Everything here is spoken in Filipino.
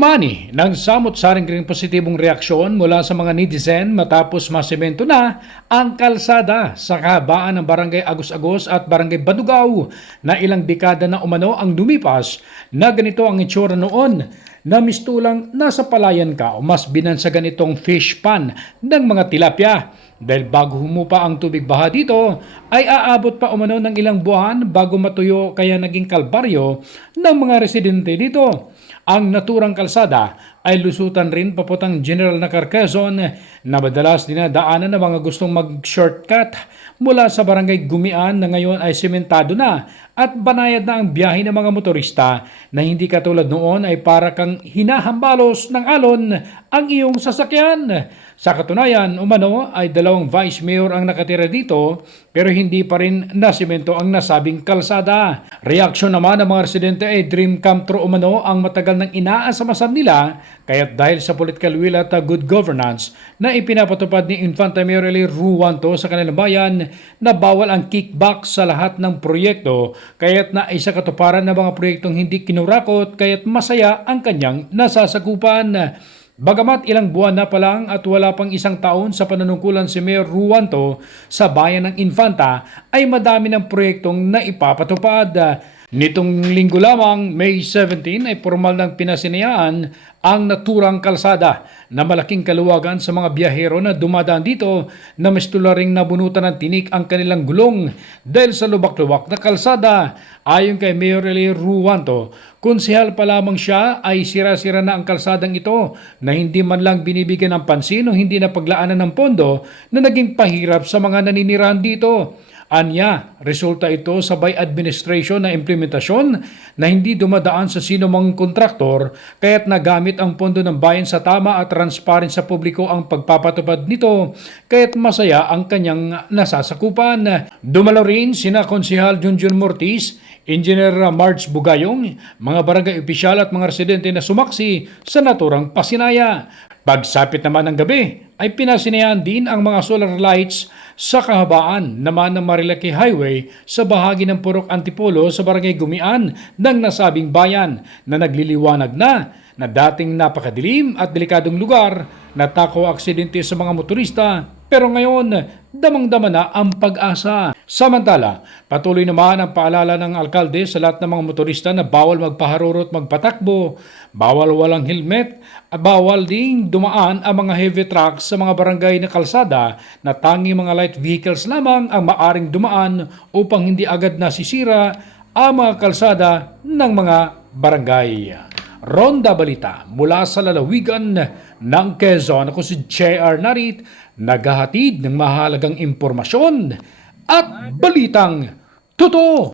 Umani ng samot-saring positibong reaksyon mula sa mga netizen matapos masemento na ang kalsada sa kahabaan ng Barangay Agos-Agos at Barangay Badugaw na ilang dekada na umano ang lumipas na ganito ang itsura noon na mistulang nasa palayan ka o mas binansagan itong fish pan ng mga tilapia. Dahil bago humupa ang tubig baha dito, ay aabot pa umano ng ilang buwan bago matuyo kaya naging kalbaryo ng mga residente dito. Ang naturang kalsada ay lusutan rin papuntang General Quezon na madalas dinadaanan ng mga gustong mag-shortcut mula sa Barangay Gumian na ngayon ay sementado na at banayad na ang biyahe ng mga motorista na hindi katulad noon ay para kang hinahambalos ng alon ang iyong sasakyan. Sa katunayan, umano ay dalawang vice mayor ang nakatira dito pero hindi pa rin nasemento ang nasabing kalsada. Reaksyon naman ng mga residente ay dream come true umano ang matagal nang inaasam-asam nila kaya't dahil sa political will at good governance na ipinapatupad ni Infanta Mayor Eli Ruanto sa kanilang bayan na bawal ang kickback sa lahat ng proyekto kaya't naisa katuparan ng mga proyektong hindi kinurakot kaya't masaya ang kanyang nasasakupan. Bagamat ilang buwan na pa lang at wala pang isang taon sa panunungkulan si Mayor Ruanto sa bayan ng Infanta ay madami ng proyektong naipapatupad. Nitong linggo lamang, May 17, ay formal ng pinasinayaan ang naturang kalsada na malaking kaluwagan sa mga biyahero na dumadaan dito na mistula ring nabunutan ng tinik ang kanilang gulong dahil sa lubak-lubak na kalsada. Ayon kay Mayor Eli Ruanto, konsehal pa lamang siya ay sira-sira na ang kalsadang ito na hindi man lang binibigyan ng pansin o hindi na paglaanan ng pondo na naging pahirap sa mga naninirahan dito. Anya, resulta ito sa by administration na implementasyon na hindi dumadaan sa sino mang kontraktor kaya't nagamit ang pondo ng bayan sa tama at transparent sa publiko ang pagpapatupad nito kaya't masaya ang kanyang nasasakupan. Dumalo rin sina Konsehal Junjun Mortis, Engineer Marge Bugayong, mga barangay opisyal at mga residente na sumaksi sa naturang pasinaya. Pagsapit naman ng gabi ay pinasinayan din ang mga solar lights sa kahabaan naman ng Marilaki Highway sa bahagi ng Purok Antipolo sa Barangay Gumian ng nasabing bayan na nagliliwanag na dating napakadilim at delikadong lugar na tako aksidente sa mga motorista pero ngayon damang-dama na ang pag-asa. Samantala, patuloy naman ang paalala ng alkalde sa lahat ng mga motorista na bawal magpaharurot magpatakbo, bawal walang helmet, bawal ding dumaan ang mga heavy trucks sa mga barangay na kalsada na tanging mga light vehicles lamang ang maaring dumaan upang hindi agad nasisira ang mga kalsada ng mga barangay. Ronda Balita mula sa lalawigan ng Quezon. Ako si J.R. Narit, naghahatid ng mahalagang impormasyon at balitang totoo.